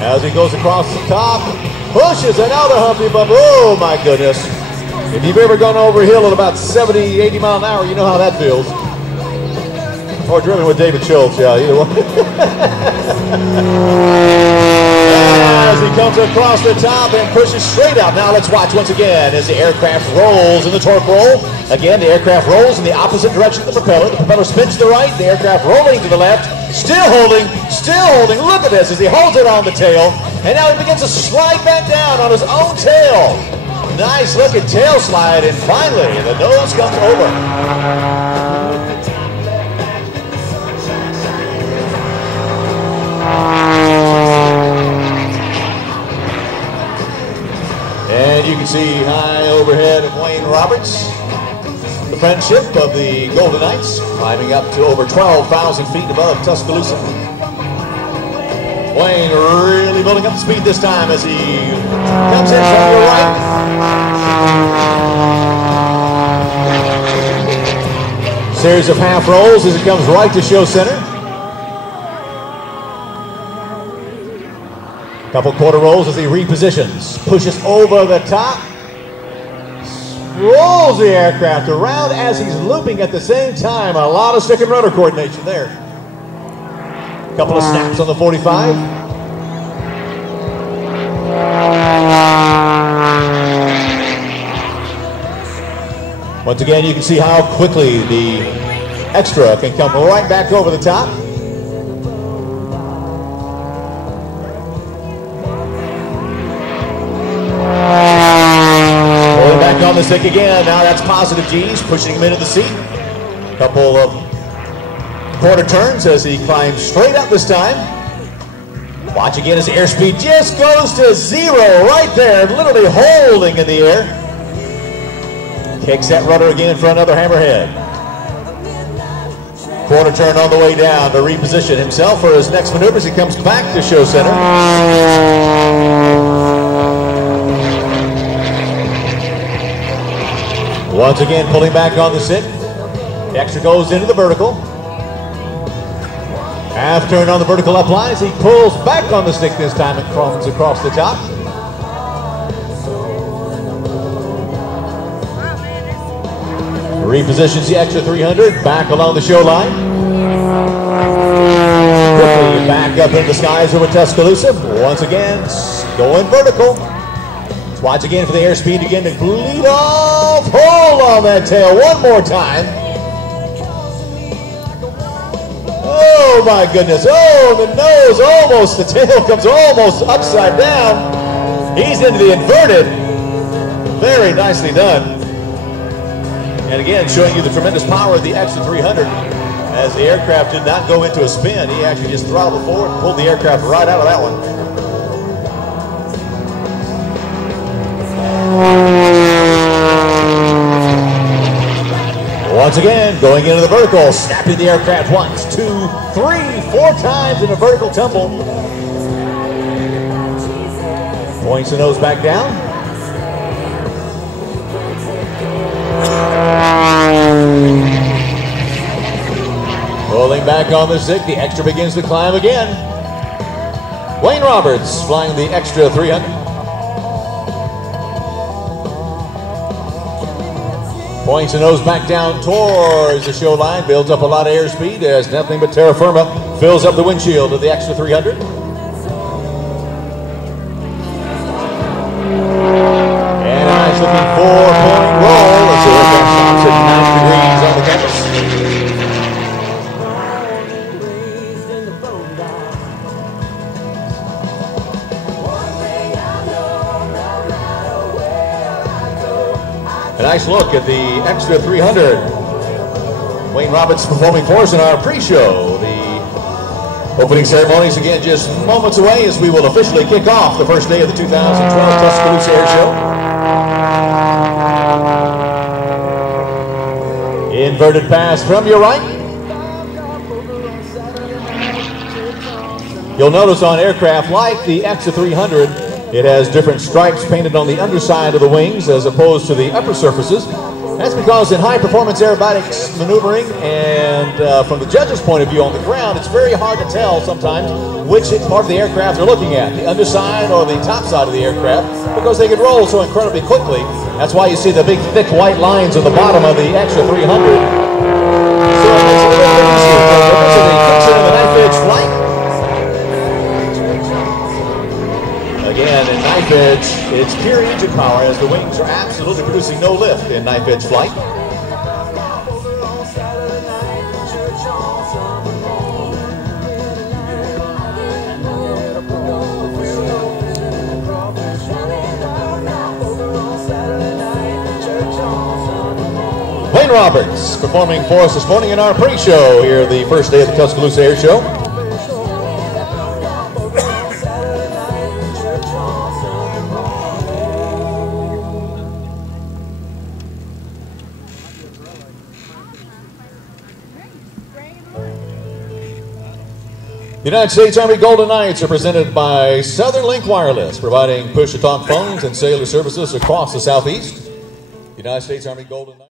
As he goes across the top, pushes another Humpty Bump. Oh my goodness. If you've ever gone over a hill at about 70, 80 miles an hour, you know how that feels. Or driven with David Schultz, yeah, either one. As he comes across the top and pushes straight out. Now let's watch once again as the aircraft rolls in the torque roll. Again, the aircraft rolls in the opposite direction of the propeller. The propeller spins to the right, the aircraft rolling to the left. Still holding, still holding. Look at this as he holds it on the tail. And now he begins to slide back down on his own tail. Nice looking tail slide, and finally the nose comes over. And you can see high overhead of Wayne Roberts, the friendship of the Golden Knights, climbing up to over 12,000 feet above Tuscaloosa. Wayne really building up the speed this time as he comes in from the right. Series of half rolls as it comes right to show center. Couple quarter rolls as he repositions, pushes over the top, rolls the aircraft around as he's looping at the same time. A lot of stick and rudder coordination there. Couple of snaps on the 45. Once again, you can see how quickly the extra can come right back over the top. Pulling back on the stick again. Now that's positive G's, pushing him into the seat. Couple of quarter turns as he climbs straight up this time. Watch again as the airspeed just goes to zero right there, literally holding in the air. Kicks that rudder again for another hammerhead. Quarter turn on the way down to reposition himself for his next maneuvers. He comes back to show center. Once again pulling back on the stick. The extra goes into the vertical. Half turn on the vertical upline as he pulls back on the stick this time and comes across the top. Repositions the extra 300 back along the show line. Quickly back up in the skies over Tuscaloosa. Once again, going vertical. Let's watch again for the airspeed again to bleed off. Hold on that tail one more time. Oh my goodness, oh the nose almost, the tail comes almost upside down. He's into the inverted. Very nicely done. And again, showing you the tremendous power of the extra 300 as the aircraft did not go into a spin. He actually just throttled forward and pulled the aircraft right out of that one. Once again, going into the vertical, snapping the aircraft once, 2, 3, 4 times in a vertical tumble. Points the nose back down. Pulling back on the stick, the extra begins to climb again. Wayne Roberts flying the extra 300. Points the nose back down towards the show line, builds up a lot of airspeed as nothing but terra firma fills up the windshield of the extra 300. And a nice looking 4-point roll as the aircraft stops at 90 degrees on the canvas. A nice look at the extra 300. Wayne Roberts performing for us in our pre-show. The opening ceremonies again just moments away as we will officially kick off the first day of the 2012 Tuscaloosa Air Show. Inverted pass from your right. You'll notice on aircraft like the extra 300, it has different stripes painted on the underside of the wings as opposed to the upper surfaces. That's because in high-performance aerobatics maneuvering and from the judge's point of view on the ground, it's very hard to tell sometimes which part of the aircraft they're looking at, the underside or the top side of the aircraft, because they can roll so incredibly quickly. That's why you see the big, thick white lines on the bottom of the extra 300. So it makes it a little bit easier. This is a picture of a knife-edge flight. Again, in knife edge, it's pure engine power as the wings are absolutely producing no lift in knife edge flight. Wayne Roberts performing for us this morning in our pre-show here the first day of the Tuscaloosa Air Show. The United States Army Golden Knights are presented by Southern Link Wireless, providing push-to-talk phones and cellular services across the Southeast. United States Army Golden Knights.